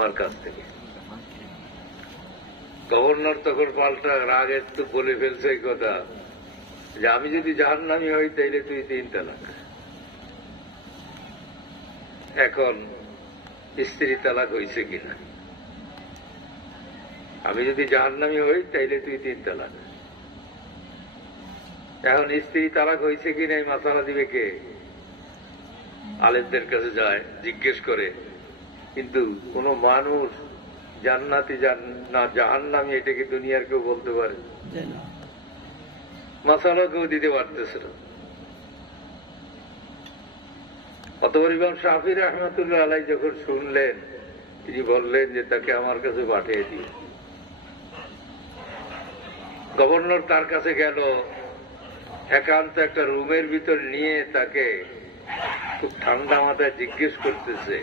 আমার কাছ থেকে। গভর্নর তখন পাল্টা রাগে তো বলে ফেলছে এই কথা যে আমি যদি জাহান্নামী হই তাইলে তুই 3 তালাক। এখন স্ত্রী তালাক হয়েছে কিনা, আমি যদি জাহান্নামী হই তাইলে তুই 3 তালাক। এখন স্ত্রী তালাক হয়েছে কিনা এই মাসালা দিবে কে? আলেমদের কাছে যায়, জিজ্ঞেস করে, কিন্তু কোন মানুষ জান্নাতি না জাহান্নামী এটা কি দুনিয়ার কেউ বলতে পারে? মাসালা কেউ দিতে পারতেছে না। অতঃপর ইমাম শাফি রাহমাতুল্লাহ আলাইহি যখন শুনলেন, তিনি বললেন যে তাকে আমার কাছে পাঠিয়ে দিও। গভর্নর তার কাছে গেল, একান্ত একটা রুমের ভিতর নিয়ে তাকে খুব ঠান্ডা মাথায় জিজ্ঞেস করতেছে